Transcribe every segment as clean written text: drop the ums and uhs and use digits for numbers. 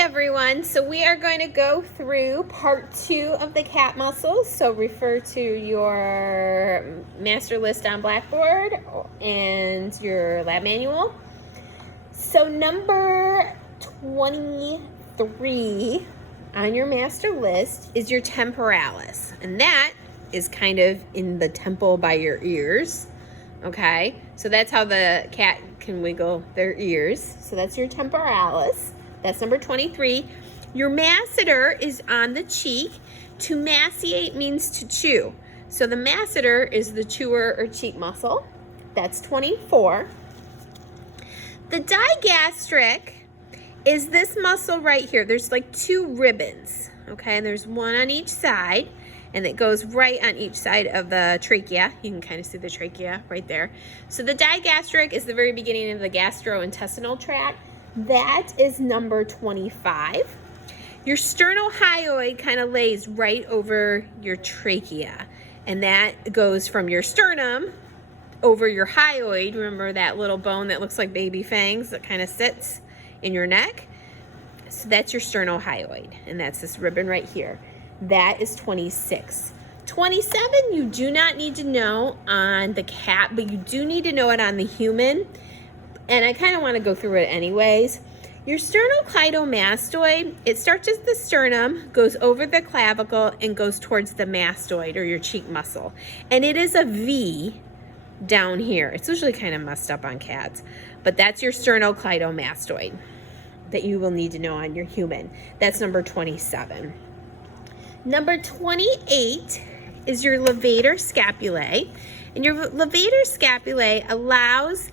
everyone, so we are going to go through part 2 of the cat muscles. So refer to your master list on Blackboard and your lab manual. So number 23 on your master list is your temporalis, and that is kind of in the temple by your ears. Okay, so that's how the cat can wiggle their ears. So that's your temporalis. That's number 23. Your masseter is on the cheek. To maciate means to chew. So the masseter is the chewer or cheek muscle. That's 24. The digastric is this muscle right here. There's like 2 ribbons, okay? And there's one on each side, and it goes right on each side of the trachea. You can kind of see the trachea right there. So the digastric is the very beginning of the gastrointestinal tract. That is number 25. Your sternohyoid kind of lays right over your trachea, and that goes from your sternum over your hyoid. Remember that little bone that looks like baby fangs that kind of sits in your neck? So that's your sternohyoid, and that's this ribbon right here. That is 26. 27 you do not need to know on the cat, but you do need to know it on the human. And I kind of want to go through it anyways. Your sternocleidomastoid, it starts at the sternum, goes over the clavicle, and goes towards the mastoid or your cheek muscle. And it is a V down here. It's usually kind of messed up on cats, but that's your sternocleidomastoid that you will need to know on your human. That's number 27. Number 28 is your levator scapulae. And your levator scapulae allows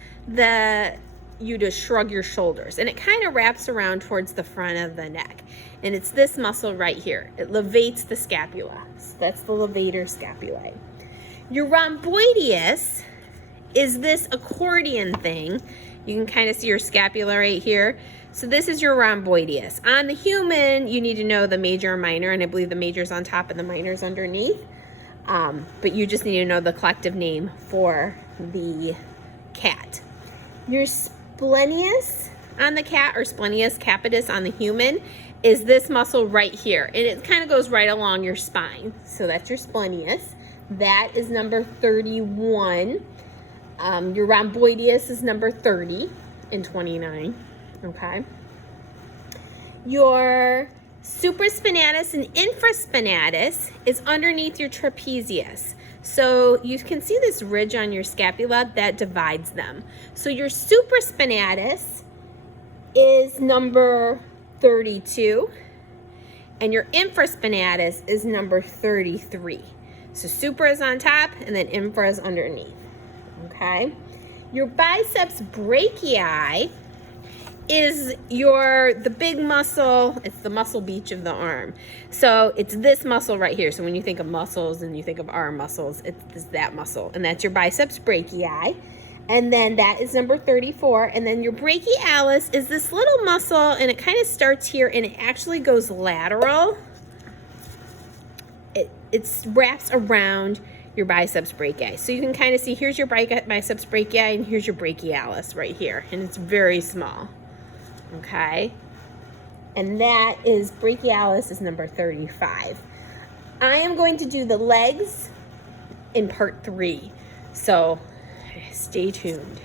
you to shrug your shoulders, and it kind of wraps around towards the front of the neck, and it's this muscle right here. It levates the scapula. So that's the levator scapulae. Your rhomboideus is this accordion thing. You can kind of see your scapula right here. So this is your rhomboideus. On the human, you need to know the major and minor, and I believe the major is on top and the minor is underneath, but you just need to know the collective name for the cat. Your splenius on the cat, or splenius capitis on the human, is this muscle right here, and it kind of goes right along your spine. So that's your splenius. That is number 31. Your rhomboideus is number 30 and 29. Okay. Your supraspinatus and infraspinatus is underneath your trapezius. So you can see this ridge on your scapula that divides them. So your supraspinatus is number 32, and your infraspinatus is number 33. So supra is on top, and then infra is underneath. Okay. Your biceps brachii is the big muscle. It's the muscle beach of the arm. So it's this muscle right here. So when you think of muscles and you think of arm muscles, it's that muscle, and that's your biceps brachii. And then that is number 34. And then your brachialis is this little muscle, and it kind of starts here, and it actually goes lateral. It wraps around your biceps brachii. So you can kind of see, here's your biceps brachii, and here's your brachialis right here, and it's very small. Okay, and that is brachialis is number 35. I am going to do the legs in part 3, so stay tuned.